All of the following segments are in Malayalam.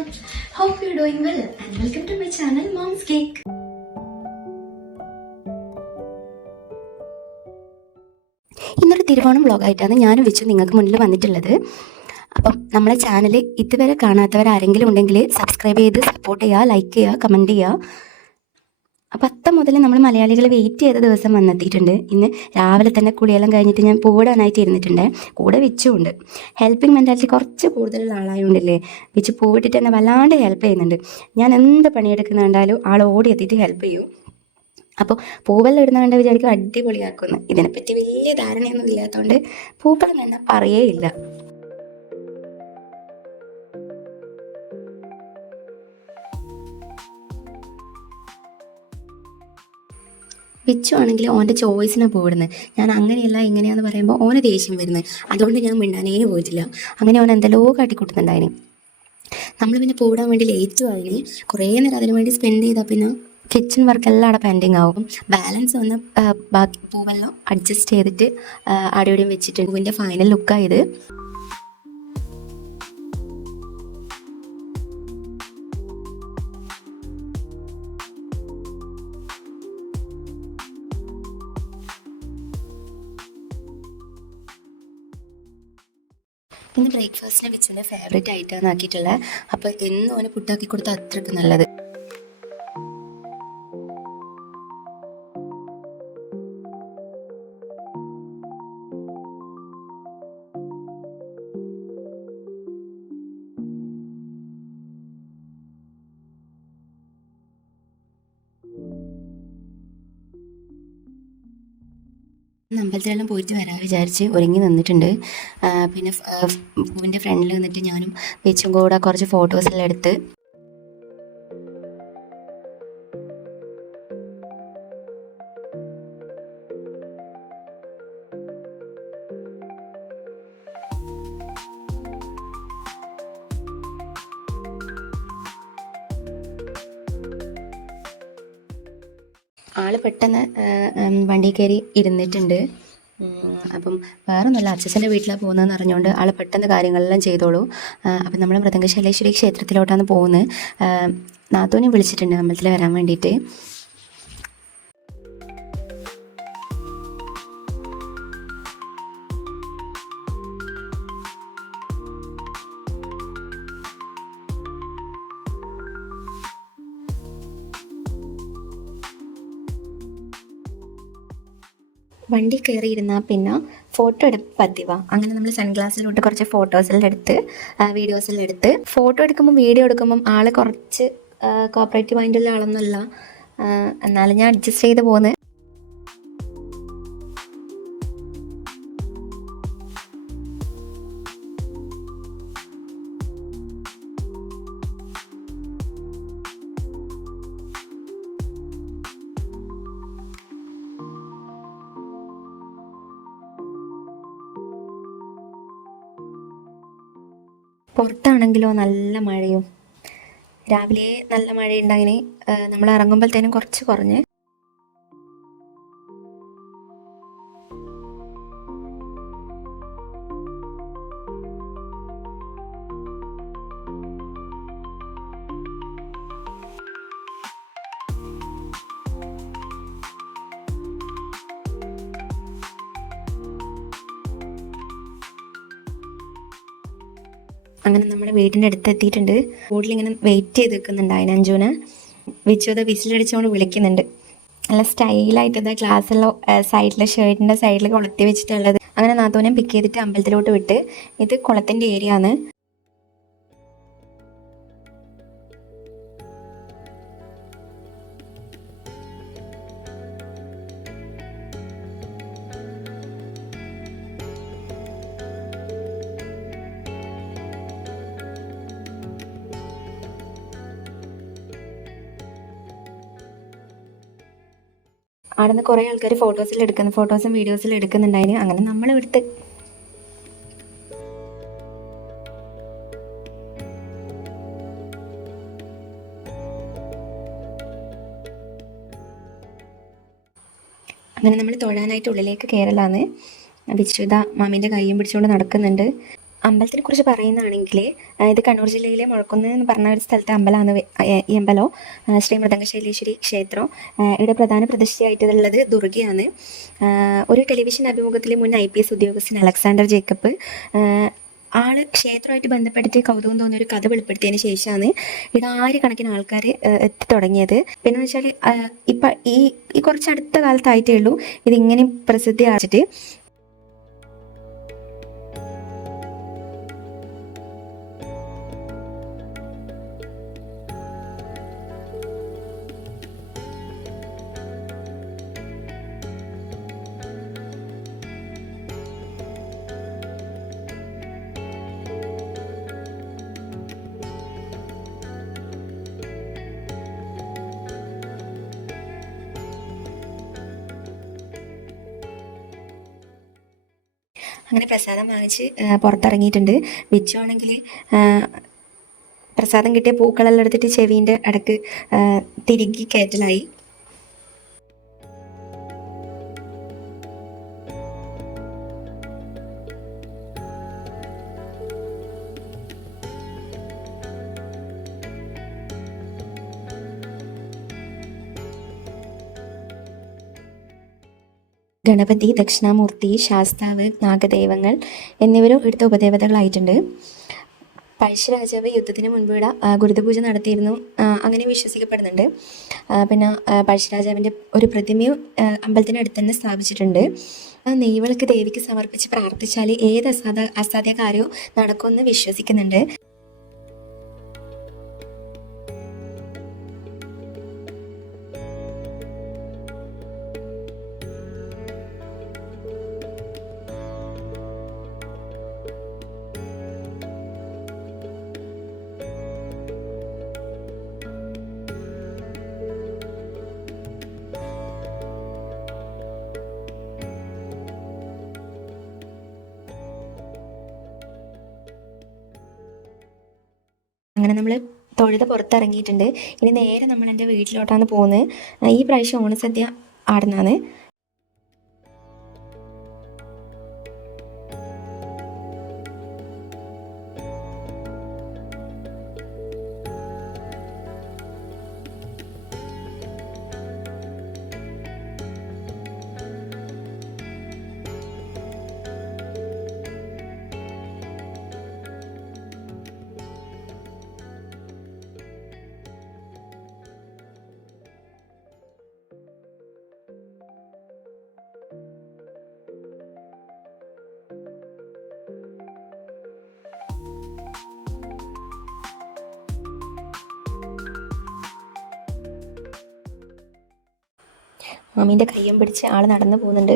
everyone. Hope you're doing well and welcome to my channel Mom's Cake. ഇന്നൊരു തിരുവോണം വ്ളോഗായിട്ടാണ് ഞാനും വെച്ചു നിങ്ങൾക്ക് മുന്നിൽ വന്നിട്ടുള്ളത്. അപ്പം നമ്മളെ ചാനൽ ഇതുവരെ കാണാത്തവരാരെങ്കിലും ഉണ്ടെങ്കിൽ സബ്സ്ക്രൈബ് ചെയ്ത് സപ്പോർട്ട് ചെയ്യുക, ലൈക്ക് ചെയ്യുക, കമൻറ്റ് ചെയ്യുക. അപ്പം 10 മുതൽ നമ്മൾ മലയാളികൾ വെയിറ്റ് ചെയ്ത ദിവസം വന്നെത്തിയിട്ടുണ്ട്. ഇന്ന് രാവിലെ തന്നെ കുളിയെല്ലാം കഴിഞ്ഞിട്ട് ഞാൻ പൂവിടാനായിട്ട് ഇരുന്നിട്ടുണ്ട്. കൂടെ വെച്ചുമുണ്ട്. ഹെൽപ്പിംഗ് മെൻറ്റാലിറ്റി കുറച്ച് കൂടുതലുള്ള ആളായതുകൊണ്ടല്ലേ വെച്ച് പൂവിട്ടിട്ട് എന്നെ വല്ലാണ്ട് ഹെൽപ്പ് ചെയ്യുന്നുണ്ട്. ഞാൻ എന്ത് പണിയെടുക്കുന്ന കണ്ടാലും ആൾ ഓടി എത്തിയിട്ട് ഹെൽപ്പ് ചെയ്യും. അപ്പോൾ പൂവെല്ലാം ഇടുന്ന കണ്ട വിചാരിക്കും അടിപൊളിയാക്കുന്നു. ഇതിനെപ്പറ്റി വലിയ ധാരണയൊന്നും ഇല്ലാത്തതുകൊണ്ട് പൂക്കളം എന്നാൽ പറയേ ഇല്ല. വിച്ചു ആണെങ്കിൽ ഓൻ്റെ ചോയ്സിനെ പോയിടുന്നത്. ഞാൻ അങ്ങനെയല്ല ഇങ്ങനെയാന്ന് പറയുമ്പോൾ ഓന് ദേഷ്യം വരുന്നത്. അതുകൊണ്ട് ഞാൻ മിണ്ടാനേ പോയിട്ടില്ല. അങ്ങനെ ഓൻ എന്തെല്ലോ കാട്ടിക്കൂട്ടുന്നുണ്ടായിന്. നമ്മൾ പിന്നെ പോയിടാൻ വേണ്ടി ലേറ്റ് ആയിന്. കുറേ നേരം അതിന് വേണ്ടി സ്പെൻഡ് ചെയ്താൽ പിന്നെ കിച്ചൺ വർക്കെല്ലാം അവിടെ പെൻഡിങ് ആവും. ബാലൻസ് വന്ന് ബാക്കി പൂവെല്ലാം അഡ്ജസ്റ്റ് ചെയ്തിട്ട് അടിയോടെയും വെച്ചിട്ട് പൂവിൻ്റെ ഫൈനൽ ലുക്കായത്. ഇന്ന് ബ്രേക്ക്ഫാസ്റ്റിനെ വെച്ചിൻ്റെ ഫേവറേറ്റ് ആയിട്ടാണ് ആക്കിയിട്ടുള്ളത്. അപ്പോൾ എന്നും അവന് പുട്ടാക്കി കൊടുത്താൽ അത്രയ്ക്ക് നല്ലത്. അമ്പലത്തിലെല്ലാം പോയിട്ട് വരാൻ വിചാരിച്ച് ഒരുങ്ങി നിന്നിട്ടുണ്ട്. പിന്നെ പൂവിൻ്റെ ഫ്രണ്ടിൽ നിന്നിട്ട് ഞാനും വെച്ചും കൂടെ കുറച്ച് ഫോട്ടോസെല്ലാം എടുത്ത് ആൾ പെട്ടെന്ന് വണ്ടി കയറി ഇരുന്നിട്ടുണ്ട്. അപ്പം വേറൊന്നുമല്ല, അച്ഛൻ്റെ വീട്ടിലാണ് പോകുന്നതെന്ന് അറിഞ്ഞുകൊണ്ട് ആൾ പെട്ടെന്ന് കാര്യങ്ങളെല്ലാം ചെയ്തോളൂ. അപ്പം നമ്മൾ മൃദംഗശൈലേശ്വരി ക്ഷേത്രത്തിലോട്ടാണ് പോകുന്നത്. നാത്തൂനെ വിളിച്ചിട്ടുണ്ട് അമ്പലത്തിൽ വരാൻ വേണ്ടിയിട്ട്. വണ്ടി കയറിയിരുന്നാൽ പിന്നെ ഫോട്ടോ എടുപ്പ് പതിവാണ്. അങ്ങനെ നമ്മൾ സൺഗ്ലാസ്സിലോട്ട് കുറച്ച് ഫോട്ടോസെല്ലാം എടുത്ത് വീഡിയോസെല്ലാം എടുത്ത് ഫോട്ടോ എടുക്കുമ്പം വീഡിയോ എടുക്കുമ്പം ആൾ കുറച്ച് കോപ്പറേറ്റീവ് മൈൻഡുള്ള ആളൊന്നുമല്ല. എന്നാലും ഞാൻ അഡ്ജസ്റ്റ് ചെയ്ത് പോകുന്നത്. പുറത്താണെങ്കിലോ നല്ല മഴയും. രാവിലെ നല്ല മഴയുണ്ടായിന്. നമ്മൾ ഇറങ്ങുമ്പോഴത്തേനും കുറച്ച് കുറഞ്ഞ്. അങ്ങനെ നമ്മുടെ വീടിൻ്റെ അടുത്ത് എത്തിയിട്ടുണ്ട്. റോഡിലിങ്ങനെ വെയിറ്റ് ചെയ്ത് നിൽക്കുന്നുണ്ട് അഞ്ജുവിന്. വിച്ചുവത് വിസിലടിച്ചുകൊണ്ട് വിളിക്കുന്നുണ്ട്. നല്ല സ്റ്റൈലായിട്ട് ഇതാ ഗ്ലാസ്സെല്ലാം സൈഡിലെ ഷർട്ടിൻ്റെ സൈഡിൽ കൊളുത്തി വെച്ചിട്ടുള്ളത്. അങ്ങനെ നാത്തൂനെ പിക്ക് ചെയ്തിട്ട് അമ്പലത്തിലോട്ട് വിട്ട്. ഇത് കുളത്തിൻ്റെ ഏരിയ ആണ്. അവിടെ നിന്ന് കുറേ ആൾക്കാർ ഫോട്ടോസും വീഡിയോസിൽ എടുക്കുന്നുണ്ടായിന്. അങ്ങനെ നമ്മൾ എടുത്ത് അങ്ങനെ നമ്മൾ തൊഴാനായിട്ട് ഉള്ളിലേക്ക് കയറലാന്ന്. വിശ്വത മാമീൻ്റെ കൈയും പിടിച്ചുകൊണ്ട് നടക്കുന്നുണ്ട്. അമ്പലത്തിനെ കുറിച്ച് പറയുന്നതാണെങ്കിൽ ഇത് കണ്ണൂർ ജില്ലയിലെ മുഴക്കുന്ന് എന്ന് പറഞ്ഞ ഒരു സ്ഥലത്തെ അമ്പലമാണ്. ഈ അമ്പലം ശ്രീ മൃദംഗശൈലേശ്വരി ക്ഷേത്രം. ഇവിടെ പ്രധാന പ്രതിഷ്ഠയായിട്ടുള്ളത് ദുർഗയാണ്. ഒരു ടെലിവിഷൻ അഭിമുഖത്തിൽ മുൻ IPS ഉദ്യോഗസ്ഥൻ അലക്സാണ്ടർ ജേക്കബ് ആള് ക്ഷേത്രമായിട്ട് ബന്ധപ്പെട്ടിട്ട് കൗതുകം തോന്നിയ ഒരു കഥ വെളിപ്പെടുത്തിയതിന് ശേഷമാണ് ഇവിടെ ആയിരക്കണക്കിന് ആൾക്കാർ എത്തി തുടങ്ങിയത്. പിന്നെ വെച്ചാൽ ഇപ്പം ഈ കുറച്ചടുത്ത കാലത്തായിട്ടേ ഉള്ളൂ ഇതിങ്ങനെ പ്രസിദ്ധി ആർജിച്ചിട്ട്. അങ്ങനെ പ്രസാദം വാങ്ങിച്ച് പുറത്തിറങ്ങിയിട്ടുണ്ട്. വിച്ചു ആണെങ്കിൽ പ്രസാദം കിട്ടിയ പൂക്കളെല്ലാം എടുത്തിട്ട് ചെവീൻ്റെ ഇടക്ക് തിരികെ കയറ്റലായി. ഗണപതി, ദക്ഷിണാമൂർത്തി, ശാസ്താവ്, നാഗദൈവങ്ങൾ എന്നിവരും ഇവിടുത്തെ ഉപദേവതകളായിട്ടുണ്ട്. പഴശ്ശിരാജാവ് യുദ്ധത്തിന് മുൻപ് ഇവിടെ ഗുരുതപൂജ നടത്തിയിരുന്നു, അങ്ങനെ വിശ്വസിക്കപ്പെടുന്നുണ്ട്. പിന്നെ പഴശ്ശിരാജാവിൻ്റെ ഒരു പ്രതിമയും അമ്പലത്തിനടുത്ത് തന്നെ സ്ഥാപിച്ചിട്ടുണ്ട്. നെയ്വിളക്ക് ദേവിക്ക് സമർപ്പിച്ച് പ്രാർത്ഥിച്ചാൽ ഏത് അസാധ്യ കാര്യവും നടക്കുമെന്ന് വിശ്വസിക്കുന്നുണ്ട്. അങ്ങനെ നമ്മൾ തൊഴുത് പുറത്തിറങ്ങിയിട്ടുണ്ട്. ഇനി നേരെ നമ്മൾ എൻ്റെ വീട്ടിലോട്ടാണ് പോകുന്നത്. ഈ പ്രാവശ്യം ഓണസദ്യ ആടുന്നതാണ്. മാമീൻ്റെ കയ്യും പിടിച്ച് ആൾ നടന്നു പോകുന്നുണ്ട്.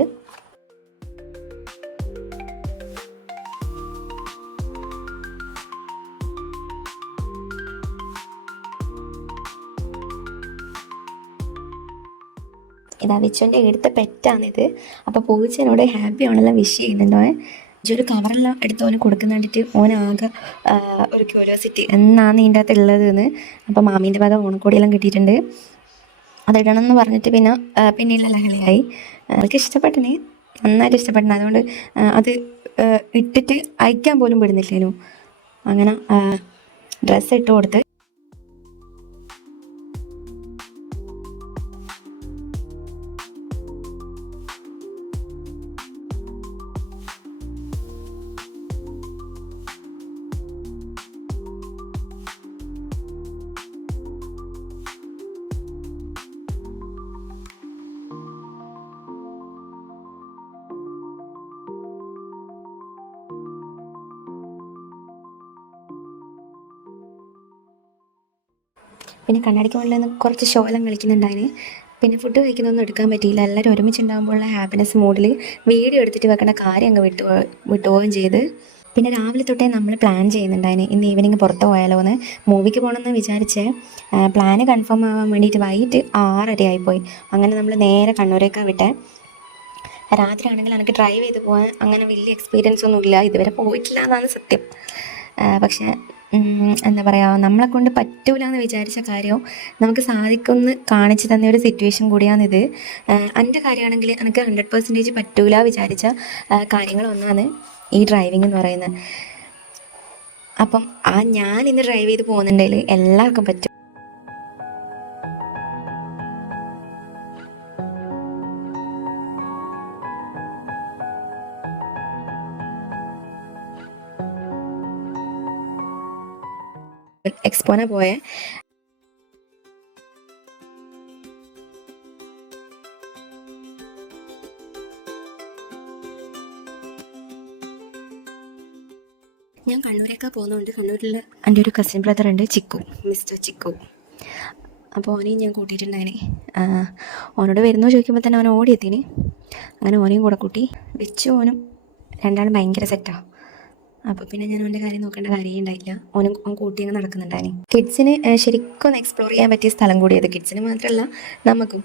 ഇതാ വിച്ചുവിൻ്റെ എടുത്ത പെറ്റാണിത്. അപ്പോൾ പൂച്ചനോട് ഹാപ്പി ആണെല്ലാം വിഷ് ചെയ്യുന്നുണ്ടോ. ഒരു കവറെല്ലാം എടുത്ത് ഓന് കൊടുക്കുന്ന കണ്ടിട്ട് ഓനാകെ ഒരു ക്യൂരിയോസിറ്റി എന്നാണ് ഇതിൻ്റെ അകത്ത് ഉള്ളത് എന്ന്. അപ്പോൾ മാമീൻ്റെ ഭാഗം ഓണക്കോടിയെല്ലാം കിട്ടിയിട്ടുണ്ട്. അതിടണം എന്ന് പറഞ്ഞിട്ട് പിന്നെയുള്ള ലഹളയായി. അവർക്ക് ഇഷ്ടപ്പെട്ടിന്, നന്നായിട്ട് ഇഷ്ടപ്പെട്ടിന്. അതുകൊണ്ട് അത് ഇട്ടിട്ട് അയക്കാൻ പോലും വിടുന്നില്ലേനു. അങ്ങനെ ഡ്രസ്സ് ഇട്ട് കൊടുത്ത് പിന്നെ കണ്ണാടിക്ക് മുകളിൽ നിന്ന് കുറച്ച് ഷോയെല്ലാം കളിക്കുന്നുണ്ടായിന്. പിന്നെ ഫുഡ് കഴിക്കുന്നൊന്നും എടുക്കാൻ പറ്റിയില്ല. എല്ലാവരും ഒരുമിച്ചുണ്ടാകുമ്പോഴുള്ള ഹാപ്പിനെസ് മൂഡിൽ വീഡിയോ എടുത്തിട്ട് വെക്കേണ്ട കാര്യം അങ്ങ് വിട്ടുപോവുകയും ചെയ്ത്. പിന്നെ രാവിലെ തൊട്ടേ നമ്മൾ പ്ലാൻ ചെയ്യുന്നുണ്ടായിന് ഇന്ന് ഈവനിങ് പുറത്ത് പോയാലോ എന്ന്. മൂവിക്ക് പോകണമെന്ന് വിചാരിച്ച് പ്ലാന് കൺഫേം ആവാൻ വേണ്ടിയിട്ട് വൈകിട്ട് 6:30 ആയിപ്പോയി. അങ്ങനെ നമ്മൾ നേരെ കണ്ണൂരേക്കാണ് വിട്ടേ. രാത്രി ആണെങ്കിൽ എനിക്ക് ഡ്രൈവ് ചെയ്ത് പോകാൻ അങ്ങനെ വലിയ എക്സ്പീരിയൻസ് ഒന്നുമില്ല, ഇതുവരെ പോയിട്ടില്ല എന്നാണ് സത്യം. പക്ഷേ എന്താ പറയുക, നമ്മളെ കൊണ്ട് പറ്റൂല എന്ന് വിചാരിച്ച കാര്യം നമുക്ക് സാധിക്കുമെന്ന് കാണിച്ചു തന്ന ഒരു സിറ്റുവേഷൻ കൂടിയാണിത്. എൻ്റെ കാര്യമാണെങ്കിൽ എനിക്ക് 100% പറ്റൂല വിചാരിച്ച കാര്യങ്ങളൊന്നാണ് ഈ ഡ്രൈവിംഗ് എന്ന് പറയുന്നത്. അപ്പം ഞാൻ ഇന്ന് ഡ്രൈവ് ചെയ്ത് പോകുന്നുണ്ടെങ്കിൽ എല്ലാവർക്കും പറ്റും. എക്സ്പോന പോയെ. ഞാൻ കണ്ണൂരൊക്കെ പോകുന്നതുകൊണ്ട് കണ്ണൂരിൽ എൻ്റെ ഒരു കസിൻ ബ്രദർ ഉണ്ട്, ചിക്കു, മിസ്റ്റർ ചിക്കു. അപ്പോൾ ഓനെയും ഞാൻ കൂട്ടിയിട്ടുണ്ടായിന്. ഓനോട് വരുന്നോ ചോദിക്കുമ്പോൾ തന്നെ ഓൻ ഓടിയെത്തിന്. അങ്ങനെ ഓനെയും കൂടെ കൂട്ടി വെച്ച്. ഓനും രണ്ടാളും ഭയങ്കര സെറ്റാണ്. അപ്പോൾ പിന്നെ ഞാൻ അവൻ്റെ കാര്യം നോക്കേണ്ട കാര്യമേ ഉണ്ടായില്ല. ഓൻ കൂട്ടി അങ്ങ് നടക്കുന്നുണ്ടായിന്. കിഡ്സിന് ശരിക്കും ഒന്ന് എക്സ്പ്ലോർ ചെയ്യാൻ പറ്റിയ സ്ഥലം കൂടിയത്. കിഡ്സിന് മാത്രമല്ല നമുക്കും.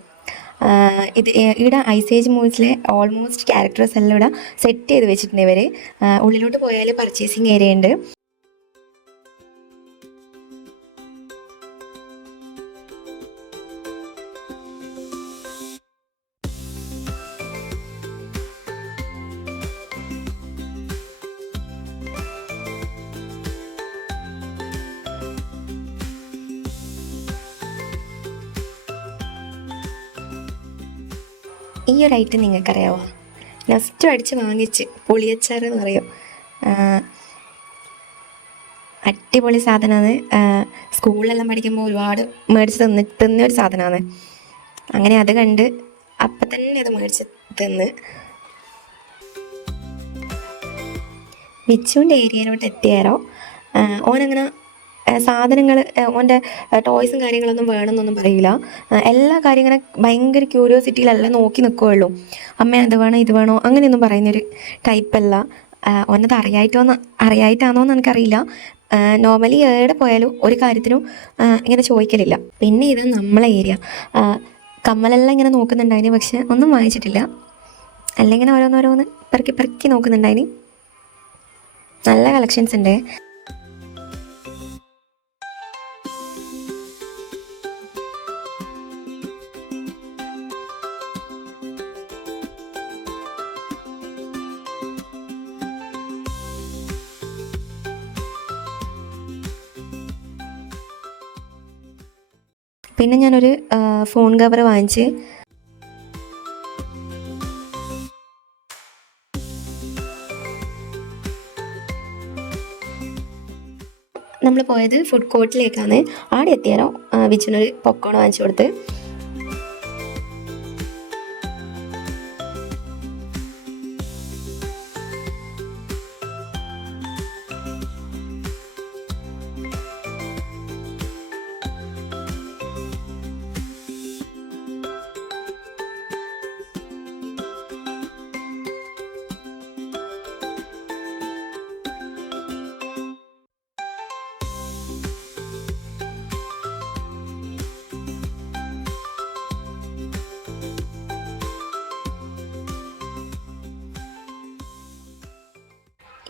ഇത് ഇവിടെ ഐസേജ് മൂവീസിലെ ഓൾമോസ്റ്റ് ക്യാരക്ടേഴ്സ് എല്ലാം ഇവിടെ സെറ്റ് ചെയ്ത് വെച്ചിട്ടുണ്ട് ഇവർ. ഉള്ളിലോട്ട് പോയാൽ പർച്ചേസിങ് ഏരിയ ഉണ്ട്. ഈ ഒരു ഐറ്റം നിങ്ങൾക്കറിയാമോ? നെക്സ്റ്റ് അടിച്ച് വാങ്ങിച്ച് പുളിയച്ചാർ എന്ന് പറയും. അടിപൊളി സാധനമാണ്. സ്കൂളിലെല്ലാം പഠിക്കുമ്പോൾ ഒരുപാട് മേടിച്ച് തിന്ന ഒരു സാധനമാണ്. അങ്ങനെ അത് കണ്ട് അപ്പം തന്നെ അത് മേടിച്ച് തിന്ന്. വിച്ചുവിൻ്റെ ഏരിയയിലോട്ട് എത്തിയാരോ ഓനങ്ങനെ സാധനങ്ങൾ, ഓൻ്റെ ടോയ്സും കാര്യങ്ങളൊന്നും വേണമെന്നൊന്നും പറയില്ല. എല്ലാ കാര്യം ഇങ്ങനെ ഭയങ്കര ക്യൂരിയോസിറ്റിയിലല്ല നോക്കി നിൽക്കുകയുള്ളൂ. അമ്മ അത് വേണോ ഇത് വേണോ അങ്ങനെയൊന്നും പറയുന്നൊരു ടൈപ്പല്ല. ഓനത് അറിയായിട്ടാണോ എന്ന് എനിക്കറിയില്ല. നോർമലി എവിടെ പോയാലും ഒരു കാര്യത്തിനും ഇങ്ങനെ ചോദിക്കലില്ല. പിന്നെ ഇത് നമ്മളെ ഏരിയ. കമ്മലെല്ലാം ഇങ്ങനെ നോക്കുന്നുണ്ടായിന്, പക്ഷെ ഒന്നും വാങ്ങിച്ചിട്ടില്ല. എല്ലാം ഇങ്ങനെ ഓരോന്നോരോന്ന് പെറുക്കി നോക്കുന്നുണ്ടായിന്. നല്ല കളക്ഷൻസ് ഉണ്ട്. പിന്നെ ഞാനൊരു ഫോൺ കവർ വാങ്ങിച്ച്. നമ്മൾ പോയത് ഫുഡ് കോർട്ടിലേക്കാണ്. ആടെ എത്തിയാലോ വിച്ചുനൊരു പോപ്കോൺ വാങ്ങിച്ചു കൊടുത്ത്.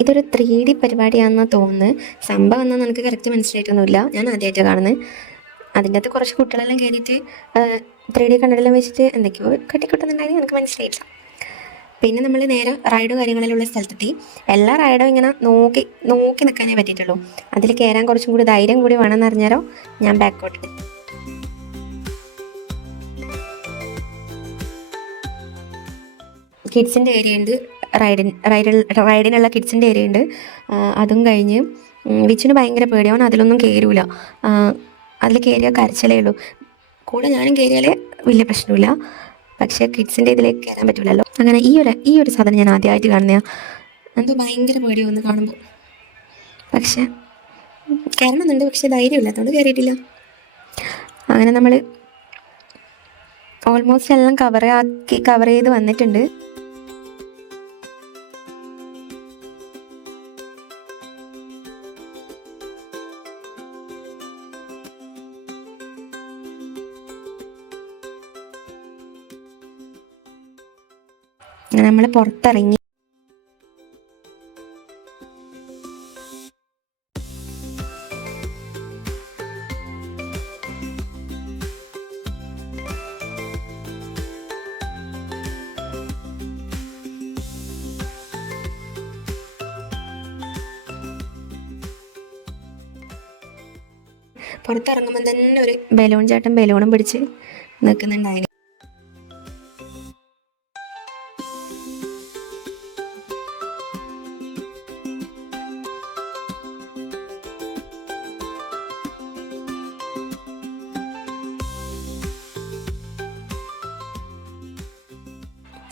ഇതൊരു 3D പരിപാടിയാണെന്ന് തോന്നുന്നു. സംഭവം എന്നാൽ എനിക്ക് കറക്റ്റ് മനസ്സിലായിട്ടൊന്നുമില്ല. ഞാൻ ആദ്യമായിട്ട് കാണുന്നത്. അതിൻ്റെ അകത്ത് കുറച്ച് കുട്ടികളെല്ലാം കയറിയിട്ട് 3D കണ്ണടെല്ലാം വെച്ചിട്ട് എന്തൊക്കെയോ കെട്ടിക്കൊട്ടുന്നുണ്ടായിരുന്നു. എനിക്ക് മനസ്സിലായില്ല. പിന്നെ നമ്മൾ നേരെ റൈഡ് കാര്യങ്ങളിലുള്ള സ്ഥലത്തെത്തി. എല്ലാ റൈഡും ഇങ്ങനെ നോക്കി നിൽക്കാനേ പറ്റിയിട്ടുള്ളൂ. അതിൽ കയറാൻ കുറച്ചും കൂടി ധൈര്യം കൂടി വേണമെന്ന് അറിഞ്ഞാലോ ഞാൻ ബാക്കോട്ട്. കിഡ്സിൻ്റെ ഏരിയ ഉണ്ട്, റൈഡിനുള്ള കിഡ്സിൻ്റെ ഏരിയ ഉണ്ട്. അതും കഴിഞ്ഞ് വിച്ചുവിന് ഭയങ്കര പേടിയാവും. അതിലൊന്നും കയറൂല. അതിൽ കയറിയാൽ കരച്ചിലേ ഉള്ളൂ. കൂടെ ഞാനും കയറിയാൽ വലിയ പ്രശ്നമില്ല. പക്ഷേ കിഡ്സിൻ്റെ ഇതിലേക്ക് കയറാൻ പറ്റില്ലല്ലോ. അങ്ങനെ ഈ ഒരു സാധനം ഞാൻ ആദ്യമായിട്ട് കാണുന്നതാണ്. എന്തോ ഭയങ്കര പേടിയൊന്ന് കാണുമ്പോൾ. പക്ഷെ കയറണമെന്നുണ്ട്, പക്ഷെ ധൈര്യമില്ലാത്തതുകൊണ്ട് കയറിയിട്ടില്ല. അങ്ങനെ നമ്മൾ ഓൾമോസ്റ്റ് എല്ലാം കവർ ചെയ്ത് വന്നിട്ടുണ്ട്. നമ്മൾ പുറത്തിറങ്ങി. പുറത്തിറങ്ങുമ്പോൾ തന്നെ ഒരു ബലൂൺ ചേട്ടൻ ബലൂണും പിടിച്ച് നിൽക്കുന്നുണ്ടായിരുന്നു.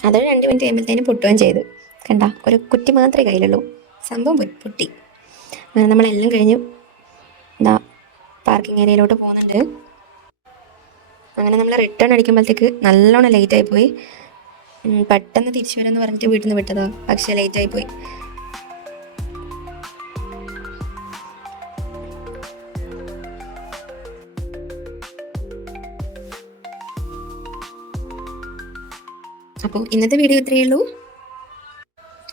അതൊരു 2 മിനിറ്റ് കഴിയുമ്പോഴത്തേനും പൊട്ടുകയും ചെയ്തു. കണ്ട, ഒരു കുറ്റി മാത്രമേ കയ്യിലുള്ളൂ, സംഭവം പൊട്ടി. അങ്ങനെ നമ്മളെല്ലാം കഴിഞ്ഞ് എന്താ പാർക്കിംഗ് ഏരിയയിലോട്ട് പോകുന്നുണ്ട്. അങ്ങനെ നമ്മൾ റിട്ടേൺ അടിക്കുമ്പോഴത്തേക്ക് നല്ലോണം ലേറ്റായിപ്പോയി. പെട്ടെന്ന് തിരിച്ചു വരുമെന്ന് പറഞ്ഞിട്ട് വീട്ടിൽ നിന്ന് വിട്ടതോ, പക്ഷേ ലേറ്റായിപ്പോയി. അപ്പോൾ ഇന്നത്തെ വീഡിയോ ഇത്രയേ ഉള്ളൂ.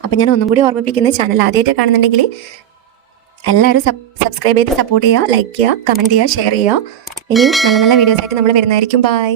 അപ്പോൾ ഞാൻ ഒന്നും കൂടി ഓർമ്മിപ്പിക്കുന്നത്, ചാനൽ ആദ്യമായിട്ട് കാണുന്നുണ്ടെങ്കിൽ എല്ലാവരും സബ്സ്ക്രൈബ് ചെയ്ത് സപ്പോർട്ട് ചെയ്യുക, ലൈക്ക് ചെയ്യുക, കമൻറ്റ് ചെയ്യുക, ഷെയർ ചെയ്യുക. ഇനിയും നല്ല നല്ല വീഡിയോസായിട്ട് നമ്മൾ വരുന്നതായിരിക്കും. ബൈ.